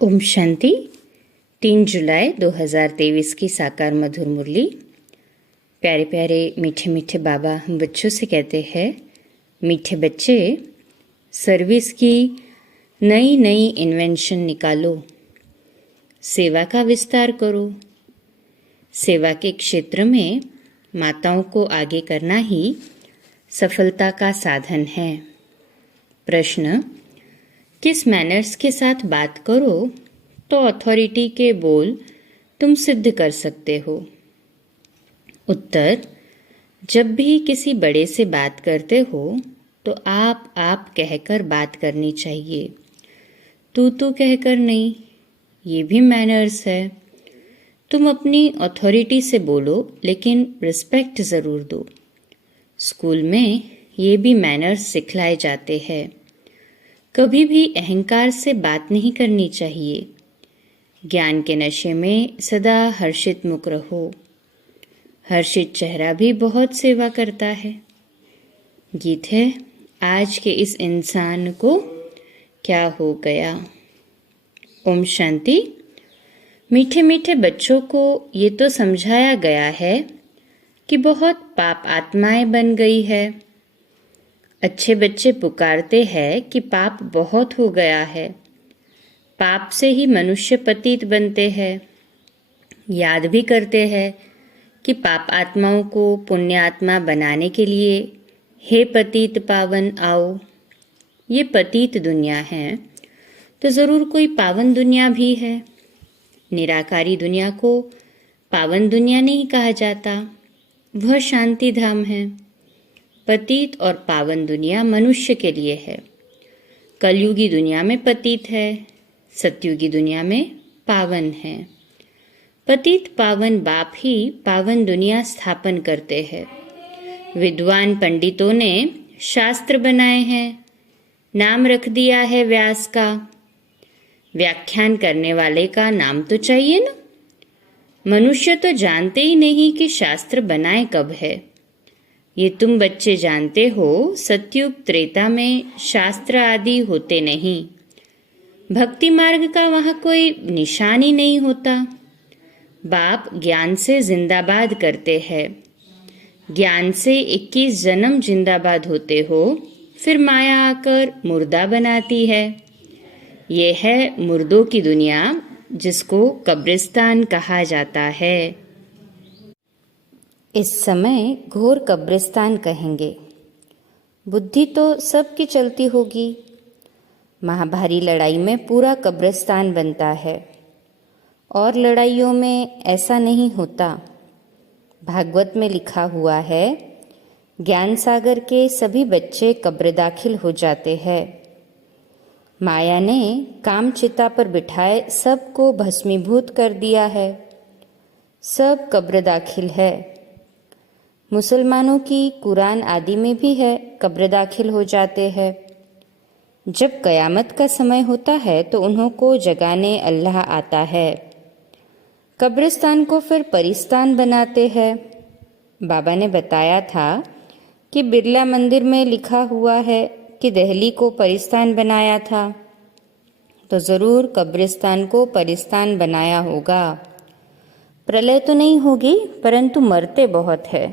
ओम शांति। 3 जुलाई 2023 की साकार मधुर मुरली। प्यारे प्यारे मीठे मीठे बाबा हम बच्चों से कहते हैं, मीठे बच्चे, सर्विस की नई नई इन्वेंशन निकालो, सेवा का विस्तार करो। सेवा के क्षेत्र में माताओं को आगे करना ही सफलता का साधन है। प्रश्न, किस मैनर्स के साथ बात करो तो अथॉरिटी के बोल तुम सिद्ध कर सकते हो? उत्तर, जब भी किसी बड़े से बात करते हो तो आप कहकर बात करनी चाहिए, तू कहकर नहीं। ये भी मैनर्स है। तुम अपनी अथॉरिटी से बोलो लेकिन रिस्पेक्ट ज़रूर दो। स्कूल में ये भी मैनर्स सिखलाए जाते हैं। कभी भी अहंकार से बात नहीं करनी चाहिए। ज्ञान के नशे में सदा हर्षित मुख रहो। हर्षित चेहरा भी बहुत सेवा करता है। गीत है, आज के इस इंसान को क्या हो गया। ओम शांति। मीठे मीठे बच्चों को ये तो समझाया गया है कि बहुत पाप आत्माएं बन गई है। अच्छे बच्चे पुकारते हैं कि पाप बहुत हो गया है। पाप से ही मनुष्य पतित बनते हैं। याद भी करते हैं कि पाप आत्माओं को पुण्य आत्मा बनाने के लिए हे पतित पावन आओ। ये पतित दुनिया है तो ज़रूर कोई पावन दुनिया भी है। निराकारी दुनिया को पावन दुनिया नहीं कहा जाता, वह शांति धाम है। पतित और पावन दुनिया मनुष्य के लिए है। कलयुगी दुनिया में पतित है, सतयुगी दुनिया में पावन है। पतित पावन बाप ही पावन दुनिया स्थापन करते हैं। विद्वान पंडितों ने शास्त्र बनाए हैं, नाम रख दिया है व्यास का। व्याख्यान करने वाले का नाम तो चाहिए ना। मनुष्य तो जानते ही नहीं कि शास्त्र बनाए कब है। ये तुम बच्चे जानते हो, सतयुग त्रेता में शास्त्र आदि होते नहीं। भक्ति मार्ग का वहाँ कोई निशान ही नहीं होता। बाप ज्ञान से जिंदाबाद करते हैं। ज्ञान से 21 जन्म जिंदाबाद होते हो, फिर माया आकर मुर्दा बनाती है। ये है मुर्दों की दुनिया, जिसको कब्रिस्तान कहा जाता है। इस समय घोर कब्रिस्तान कहेंगे। बुद्धि तो सबकी चलती होगी। महाभारी लड़ाई में पूरा कब्रिस्तान बनता है और लड़ाइयों में ऐसा नहीं होता। भागवत में लिखा हुआ है, ज्ञान सागर के सभी बच्चे कब्र दाखिल हो जाते हैं। माया ने काम चिता पर बिठाए सबको भस्मीभूत कर दिया है। सब कब्र दाखिल है। मुसलमानों की कुरान आदि में भी है, कब्र दाखिल हो जाते हैं। जब कयामत का समय होता है तो उन्हों को जगाने अल्लाह आता है। कब्रिस्तान को फिर परिस्तान बनाते हैं। बाबा ने बताया था कि बिरला मंदिर में लिखा हुआ है कि दिल्ली को परिस्तान बनाया था, तो ज़रूर कब्रिस्तान को परिस्तान बनाया होगा। प्रलय तो नहीं होगी, परंतु मरते बहुत है।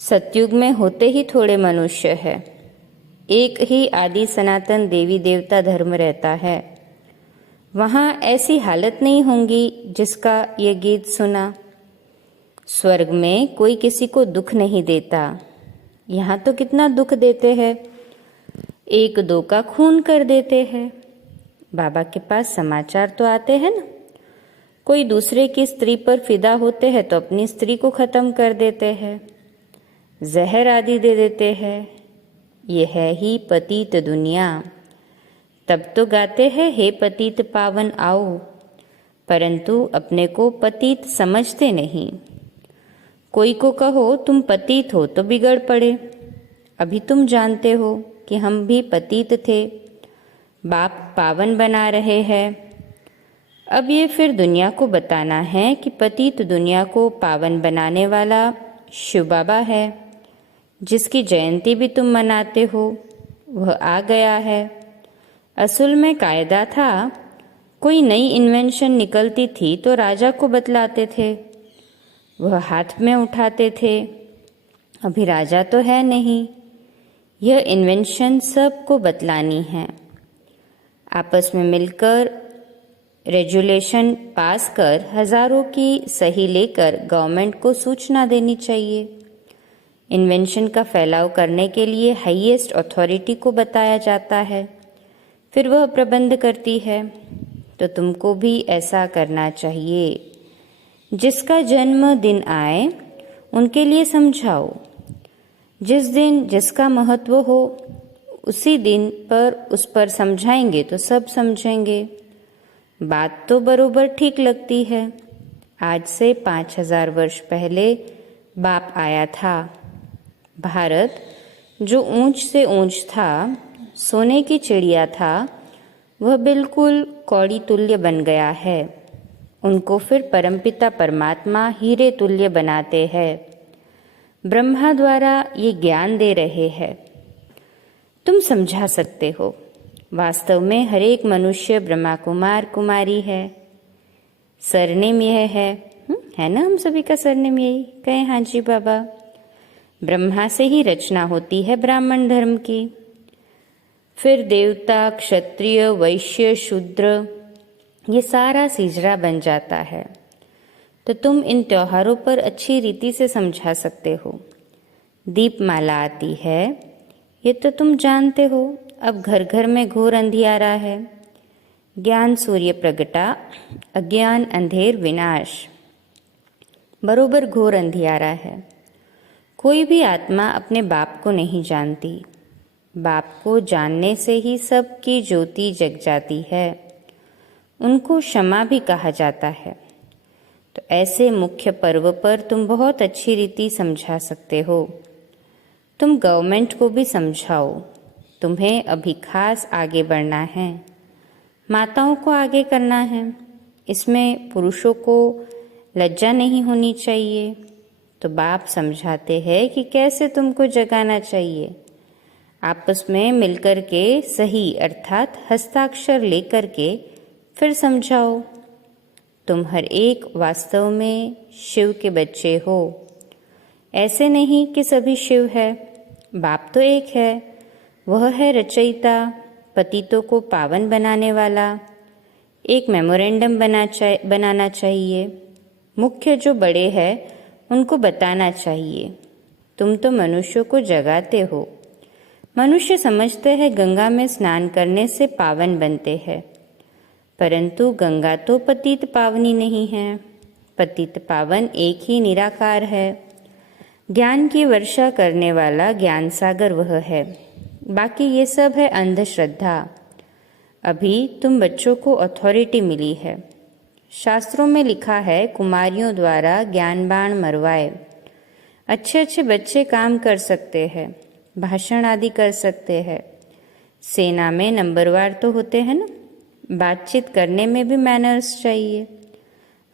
सतयुग में होते ही थोड़े मनुष्य है। एक ही आदि सनातन देवी देवता धर्म रहता है। वहाँ ऐसी हालत नहीं होंगी जिसका ये गीत सुना। स्वर्ग में कोई किसी को दुख नहीं देता। यहाँ तो कितना दुख देते हैं, एक दो का खून कर देते हैं। बाबा के पास समाचार तो आते हैं ना। कोई दूसरे की स्त्री पर फिदा होते हैं तो अपनी स्त्री को ख़त्म कर देते हैं, जहर आदि दे देते हैं। ये है ही पतित दुनिया। तब तो गाते हैं, हे पतित पावन आओ, परंतु अपने को पतित समझते नहीं। कोई को कहो तुम पतित हो तो बिगड़ पड़े। अभी तुम जानते हो कि हम भी पतित थे, बाप पावन बना रहे हैं। अब ये फिर दुनिया को बताना है कि पतित दुनिया को पावन बनाने वाला शिव बाबा है, जिसकी जयंती भी तुम मनाते हो। वह आ गया है। असल में कायदा था कोई नई इन्वेंशन निकलती थी तो राजा को बतलाते थे, वह हाथ में उठाते थे। अभी राजा तो है नहीं, यह इन्वेंशन सबको बतलानी है। आपस में मिलकर रेजुलेशन पास कर हजारों की सही लेकर गवर्नमेंट को सूचना देनी चाहिए। इन्वेंशन का फैलाव करने के लिए हाईएस्ट अथॉरिटी को बताया जाता है, फिर वह प्रबंध करती है। तो तुमको भी ऐसा करना चाहिए। जिसका जन्मदिन आए उनके लिए समझाओ। जिस दिन जिसका महत्व हो उसी दिन पर उस पर समझाएंगे तो सब समझेंगे। बात तो बरोबर ठीक लगती है। आज से 5000 वर्ष पहले बाप आया था। भारत जो ऊंच से ऊंच था, सोने की चिड़िया था, वह बिल्कुल कौड़ी तुल्य बन गया है। उनको फिर परमपिता परमात्मा हीरे तुल्य बनाते हैं। ब्रह्मा द्वारा ये ज्ञान दे रहे हैं। तुम समझा सकते हो। वास्तव में हर एक मनुष्य ब्रह्मा कुमार कुमारी है। सरनेम यह है ना, हम सभी का सरनेम यही कहे। हाँ जी बाबा। ब्रह्मा से ही रचना होती है ब्राह्मण धर्म की, फिर देवता, क्षत्रिय, वैश्य, शूद्र, ये सारा सिजरा बन जाता है। तो तुम इन त्योहारों पर अच्छी रीति से समझा सकते हो। दीपमाला आती है, ये तो तुम जानते हो। अब घर घर में घोर अंधियारा है। ज्ञान सूर्य प्रगटा, अज्ञान अंधेर विनाश। बरोबर घोर अंधियारा है। कोई भी आत्मा अपने बाप को नहीं जानती। बाप को जानने से ही सबकी ज्योति जग जाती है। उनको क्षमा भी कहा जाता है। तो ऐसे मुख्य पर्व पर तुम बहुत अच्छी रीति समझा सकते हो। तुम गवर्नमेंट को भी समझाओ। तुम्हें अभी खास आगे बढ़ना है। माताओं को आगे करना है। इसमें पुरुषों को लज्जा नहीं होनी चाहिए। तो बाप समझाते हैं कि कैसे तुमको जगाना चाहिए। आपस में मिलकर के सही अर्थात हस्ताक्षर लेकर के फिर समझाओ। तुम हर एक वास्तव में शिव के बच्चे हो। ऐसे नहीं कि सभी शिव है। बाप तो एक है, वह है रचयिता, पतितों को पावन बनाने वाला। एक मेमोरेंडम बनाना चाहिए। मुख्य जो बड़े हैं उनको बताना चाहिए। तुम तो मनुष्यों को जगाते हो। मनुष्य समझते हैं गंगा में स्नान करने से पावन बनते हैं, परंतु गंगा तो पतित पावनी नहीं है। पतित पावन एक ही निराकार है। ज्ञान की वर्षा करने वाला ज्ञान सागर वह है। बाकी ये सब है अंधश्रद्धा। अभी तुम बच्चों को अथॉरिटी मिली है। शास्त्रों में लिखा है कुमारियों द्वारा ज्ञान बाण मरवाए। अच्छे अच्छे बच्चे काम कर सकते हैं, भाषण आदि कर सकते हैं। सेना में नंबरवार तो होते हैं ना। बातचीत करने में भी मैनर्स चाहिए।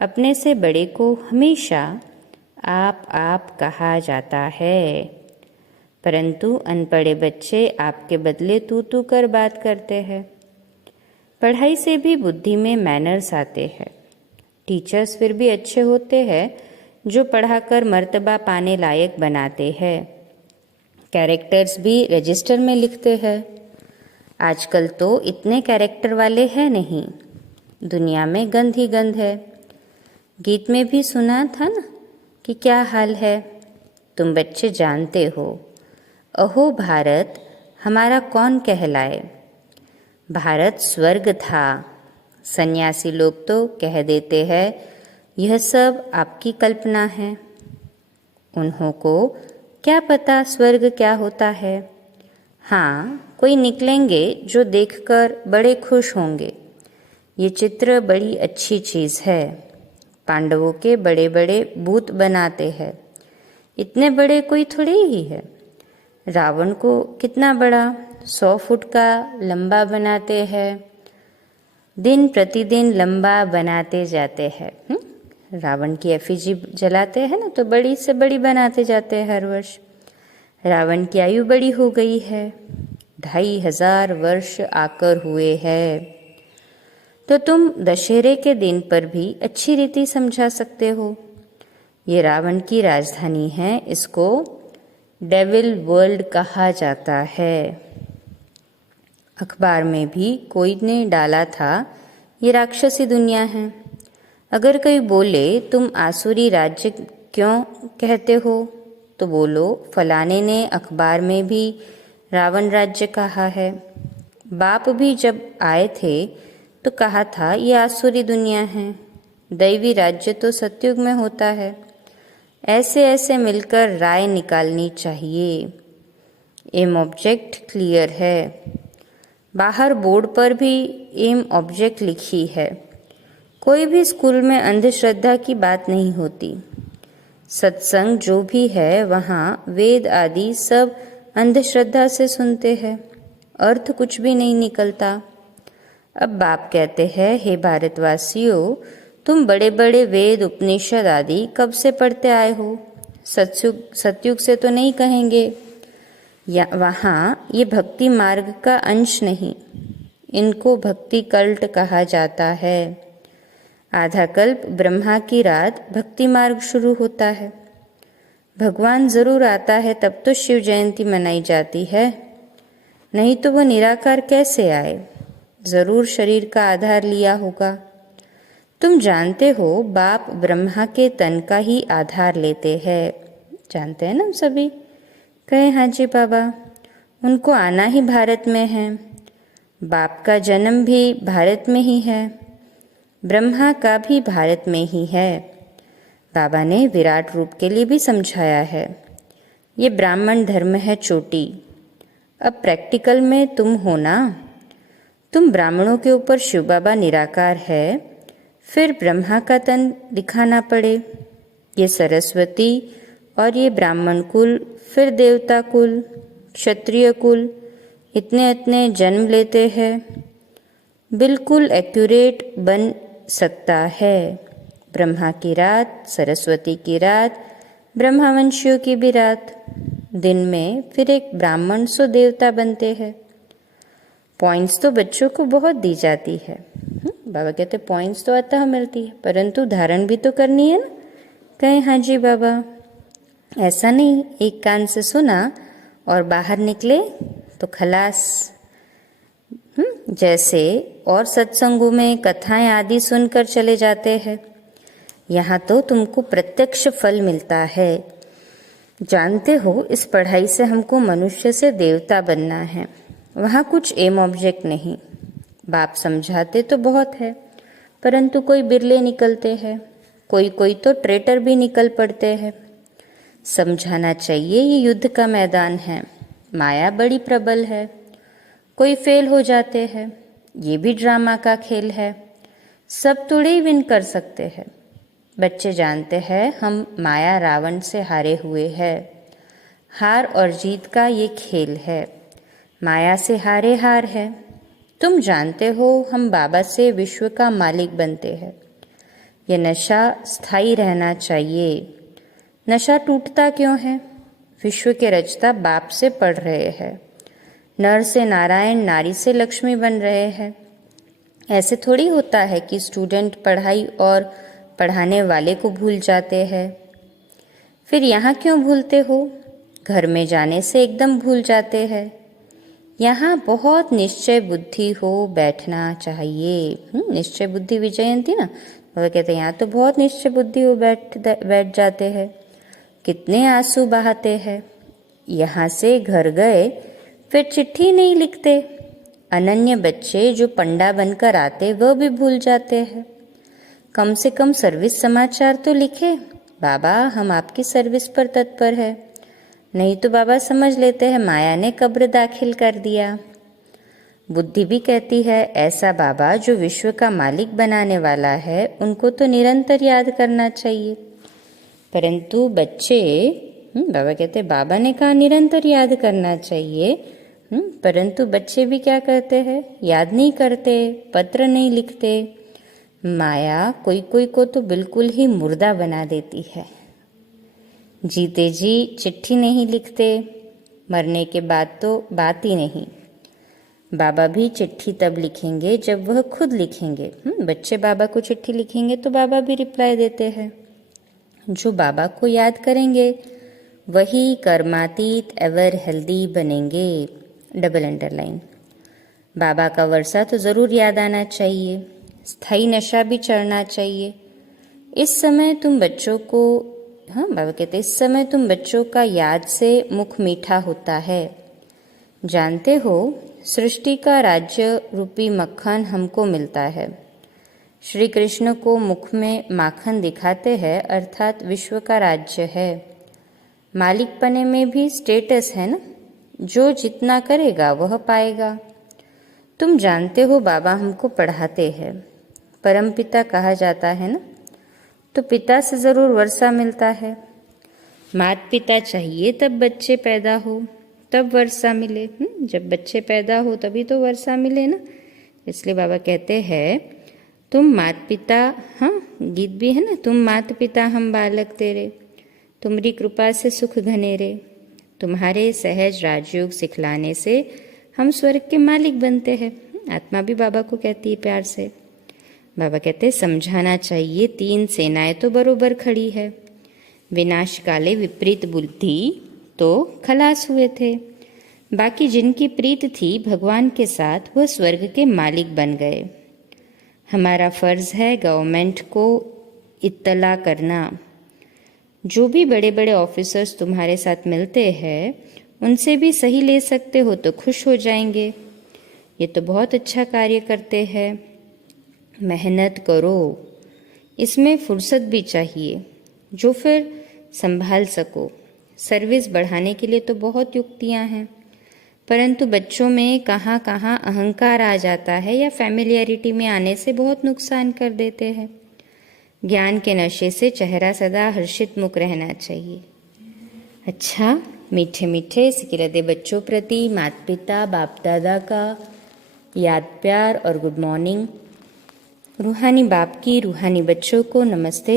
अपने से बड़े को हमेशा आप कहा जाता है, परंतु अनपढ़े बच्चे आपके बदले तू कर बात करते हैं। पढ़ाई से भी बुद्धि में मैनर्स आते हैं। टीचर्स फिर भी अच्छे होते हैं जो पढ़ाकर मर्तबा पाने लायक बनाते हैं। कैरेक्टर्स भी रजिस्टर में लिखते हैं। आजकल तो इतने कैरेक्टर वाले हैं नहीं। दुनिया में गंध ही गंध है। गीत में भी सुना था ना कि क्या हाल है। तुम बच्चे जानते हो। अहो भारत हमारा कौन कहलाए। भारत स्वर्ग था। सन्यासी लोग तो कह देते हैं यह सब आपकी कल्पना है। उन्हों को क्या पता स्वर्ग क्या होता है। हाँ, कोई निकलेंगे जो देखकर बड़े खुश होंगे। ये चित्र बड़ी अच्छी चीज़ है। पांडवों के बड़े बड़े भूत बनाते हैं। इतने बड़े कोई थोड़े ही है। रावण को कितना बड़ा 100 फुट का लंबा बनाते हैं। दिन प्रतिदिन लंबा बनाते जाते हैं। रावण की एफिजी जलाते हैं ना, तो बड़ी से बड़ी बनाते जाते हैं हर वर्ष। रावण की आयु बड़ी हो गई है। 2500 वर्ष आकर हुए हैं। तो तुम दशहरे के दिन पर भी अच्छी रीति समझा सकते हो। ये रावण की राजधानी है, इसको डेविल वर्ल्ड कहा जाता है। अखबार में भी कोई ने डाला था ये राक्षसी दुनिया है। अगर कोई बोले तुम आसुरी राज्य क्यों कहते हो, तो बोलो फलाने ने अखबार में भी रावण राज्य कहा है। बाप भी जब आए थे तो कहा था ये आसुरी दुनिया है, दैवी राज्य तो सतयुग में होता है। ऐसे ऐसे मिलकर राय निकालनी चाहिए। एम ऑब्जेक्ट क्लियर है। बाहर बोर्ड पर भी एम ऑब्जेक्ट लिखी है। कोई भी स्कूल में अंधश्रद्धा की बात नहीं होती। सत्संग जो भी है वहाँ वेद आदि सब अंधश्रद्धा से सुनते हैं, अर्थ कुछ भी नहीं निकलता। अब बाप कहते हैं, हे भारतवासियों, तुम बड़े बड़े वेद उपनिषद आदि कब से पढ़ते आए हो? सतयुग से तो नहीं कहेंगे। या वहाँ ये भक्ति मार्ग का अंश नहीं, इनको भक्ति कल्ट कहा जाता है। आधा कल्प ब्रह्मा की रात भक्ति मार्ग शुरू होता है। भगवान जरूर आता है तब तो शिव जयंती मनाई जाती है, नहीं तो वो निराकार कैसे आए? जरूर शरीर का आधार लिया होगा। तुम जानते हो बाप ब्रह्मा के तन का ही आधार लेते हैं। जानते हैं ना सभी? कहे हाँ जी बाबा। उनको आना ही भारत में है। बाप का जन्म भी भारत में ही है, ब्रह्मा का भी भारत में ही है। बाबा ने विराट रूप के लिए भी समझाया है। ये ब्राह्मण धर्म है चोटी। अब प्रैक्टिकल में तुम हो ना। तुम ब्राह्मणों के ऊपर शिव बाबा निराकार है, फिर ब्रह्मा का तन दिखाना पड़े। ये सरस्वती और ये ब्राह्मण कुल, फिर देवता कुल, क्षत्रिय कुल, इतने इतने जन्म लेते हैं। बिल्कुल एक्यूरेट बन सकता है। ब्रह्मा की रात, सरस्वती की रात, ब्रह्मावंशियों की भी रात। दिन में फिर एक ब्राह्मण सो देवता बनते हैं। पॉइंट्स तो बच्चों को बहुत दी जाती है। बाबा कहते पॉइंट्स तो अतः मिलती है, परंतु धारण भी तो करनी है ना। कहे हाँ जी बाबा। ऐसा नहीं एक कान से सुना और बाहर निकले तो खलास। जैसे और सत्संगों में कथाएं आदि सुनकर चले जाते हैं, यहाँ तो तुमको प्रत्यक्ष फल मिलता है। जानते हो इस पढ़ाई से हमको मनुष्य से देवता बनना है। वहाँ कुछ एम ऑब्जेक्ट नहीं। बाप समझाते तो बहुत है, परंतु कोई बिरले निकलते हैं, कोई कोई तो ट्रेटर भी निकल पड़ते हैं। समझाना चाहिए ये युद्ध का मैदान है, माया बड़ी प्रबल है। कोई फेल हो जाते हैं, ये भी ड्रामा का खेल है। सब थोड़े ही विन कर सकते हैं। बच्चे जानते हैं हम माया रावण से हारे हुए हैं। हार और जीत का ये खेल है। माया से हारे हार है। तुम जानते हो हम बाबा से विश्व का मालिक बनते हैं। ये नशा स्थायी रहना चाहिए। नशा टूटता क्यों है? विश्व के रचता बाप से पढ़ रहे हैं। नर से नारायण, नारी से लक्ष्मी बन रहे हैं। ऐसे थोड़ी होता है कि स्टूडेंट पढ़ाई और पढ़ाने वाले को भूल जाते हैं। फिर यहाँ क्यों भूलते हो? घर में जाने से एकदम भूल जाते हैं। यहाँ बहुत निश्चय बुद्धि हो बैठना चाहिए। निश्चय बुद्धि विजयंती ना, वो कहते हैं यहाँ तो बहुत निश्चय बुद्धि हो बैठ जाते हैं। कितने आंसू बहाते हैं। यहाँ से घर गए फिर चिट्ठी नहीं लिखते। अनन्य बच्चे जो पंडा बनकर आते वह भी भूल जाते हैं। कम से कम सर्विस समाचार तो लिखे, बाबा हम आपकी सर्विस पर तत्पर है। नहीं तो बाबा समझ लेते हैं माया ने कब्र दाखिल कर दिया। बुद्धि भी कहती है ऐसा बाबा जो विश्व का मालिक बनाने वाला है उनको तो निरंतर याद करना चाहिए। परंतु बच्चे बाबा कहते बाबा ने कहा निरंतर याद करना चाहिए, परंतु बच्चे भी क्या करते हैं? याद नहीं करते, पत्र नहीं लिखते। माया कोई कोई को तो बिल्कुल ही मुर्दा बना देती है। जीते जी चिट्ठी नहीं लिखते, मरने के बाद तो बात ही नहीं। बाबा भी चिट्ठी तब लिखेंगे जब वह खुद लिखेंगे। बच्चे बाबा को चिट्ठी लिखेंगे तो बाबा भी रिप्लाई देते हैं। जो बाबा को याद करेंगे वही कर्मातीत एवर हेल्दी बनेंगे। Double underline. बाबा का वर्षा तो ज़रूर याद आना चाहिए। स्थायी नशा भी चढ़ना चाहिए। इस समय तुम बच्चों को बाबा कहते इस समय तुम बच्चों का याद से मुख मीठा होता है। जानते हो सृष्टि का राज्य रूपी मक्खन हमको मिलता है। श्री कृष्ण को मुख में माखन दिखाते हैं, अर्थात विश्व का राज्य है। मालिक पने में भी स्टेटस है ना, जो जितना करेगा वह पाएगा। तुम जानते हो बाबा हमको पढ़ाते हैं, परमपिता कहा जाता है ना, तो पिता से ज़रूर वर्षा मिलता है। माता पिता चाहिए तब बच्चे पैदा हो, तब वर्षा मिले। जब बच्चे पैदा हो तभी तो वर्षा मिले ना। इसलिए बाबा कहते हैं तुम माता पिता, गीत भी है ना, तुम माता पिता हम बालक तेरे, तुम्हारी कृपा से सुख घनेरे, तुम्हारे सहज राजयोग सिखलाने से हम स्वर्ग के मालिक बनते हैं। आत्मा भी बाबा को कहती है प्यार से। बाबा कहते समझाना चाहिए, 3 सेनाएं तो बरोबर खड़ी है। विनाश काले विपरीत बुद्धि तो खलास हुए थे। बाकी जिनकी प्रीत थी भगवान के साथ वह स्वर्ग के मालिक बन गए। हमारा फर्ज है गवर्नमेंट को इत्तला करना। जो भी बड़े बड़े ऑफिसर्स तुम्हारे साथ मिलते हैं उनसे भी सही ले सकते हो तो खुश हो जाएंगे। ये तो बहुत अच्छा कार्य करते हैं। मेहनत करो, इसमें फुर्सत भी चाहिए जो फिर संभाल सको। सर्विस बढ़ाने के लिए तो बहुत युक्तियां हैं, परंतु बच्चों में कहाँ कहाँ अहंकार आ जाता है या फैमिलियरिटी में आने से बहुत नुकसान कर देते हैं। ज्ञान के नशे से चेहरा सदा हर्षित मुख रहना चाहिए। अच्छा, मीठे मीठे सिकिरदे बच्चों प्रति माता पिता बाप दादा का याद प्यार और गुड मॉर्निंग। रूहानी बाप की रूहानी बच्चों को नमस्ते।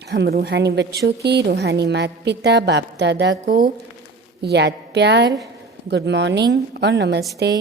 हम रूहानी बच्चों की रूहानी माता पिता बाप दादा को याद प्यार, गुड मॉर्निंग और नमस्ते।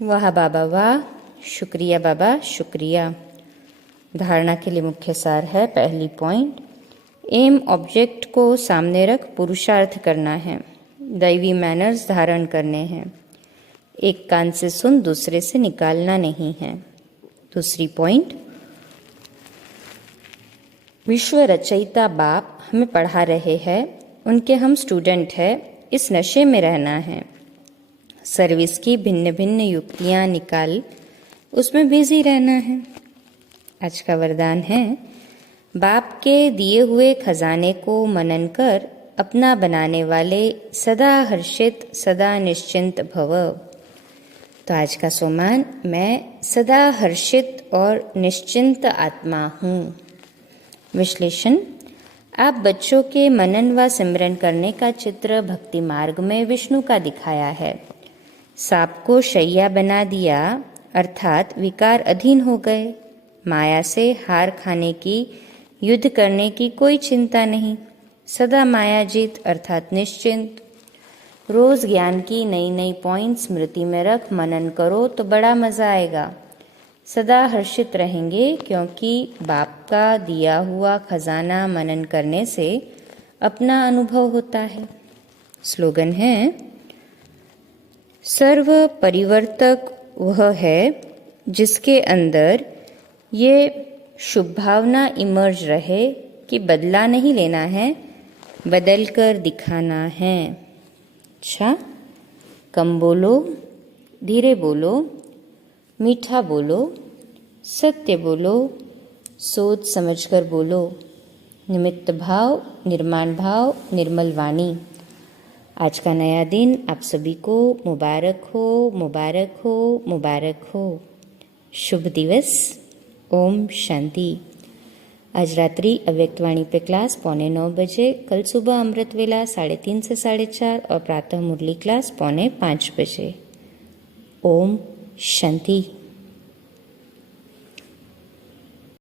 वाह बाबा वाह, शुक्रिया बाबा शुक्रिया। धारणा के लिए मुख्य सार है, पहली पॉइंट, एम ऑब्जेक्ट को सामने रख पुरुषार्थ करना है। दैवी मैनर्स धारण करने हैं। एक कान से सुन दूसरे से निकालना नहीं है। दूसरी पॉइंट, विश्व रचयिता बाप हमें पढ़ा रहे हैं, उनके हम स्टूडेंट हैं। इस नशे में रहना है। सर्विस की भिन्न भिन्न युक्तियाँ निकाल उसमें बिजी रहना है। आज का वरदान है, बाप के दिए हुए खजाने को मनन कर अपना बनाने वाले सदा हर्षित सदा निश्चिंत भव। तो आज का सोमान, मैं सदा हर्षित और निश्चिंत आत्मा हूँ। विश्लेषण, आप बच्चों के मनन व सिमरन करने का चित्र भक्ति मार्ग में विष्णु का दिखाया है। सांप को शैया बना दिया, अर्थात विकार अधीन हो गए। माया से हार खाने की, युद्ध करने की कोई चिंता नहीं। सदा माया जीत अर्थात निश्चिंत। रोज ज्ञान की नई नई पॉइंट स्मृति में रख मनन करो तो बड़ा मजा आएगा। सदा हर्षित रहेंगे क्योंकि बाप का दिया हुआ खजाना मनन करने से अपना अनुभव होता है। स्लोगन है, सर्व परिवर्तक वह है जिसके अंदर ये शुभ भावना इमर्ज रहे कि बदला नहीं लेना है, बदल कर दिखाना है। अच्छा, कम बोलो, धीरे बोलो, मीठा बोलो, सत्य बोलो, सोच समझकर बोलो। निमित्त भाव, निर्माण भाव, निर्मल वाणी। आज का नया दिन आप सभी को मुबारक हो, मुबारक हो, मुबारक हो। शुभ दिवस। ओम शांति। आज रात्रि अव्यक्तवाणी पे क्लास 8:45 बजे, कल सुबह अमृत वेला 3:30 से 4:30 और प्रातः मुरली क्लास 4:45 बजे। ओम शांति।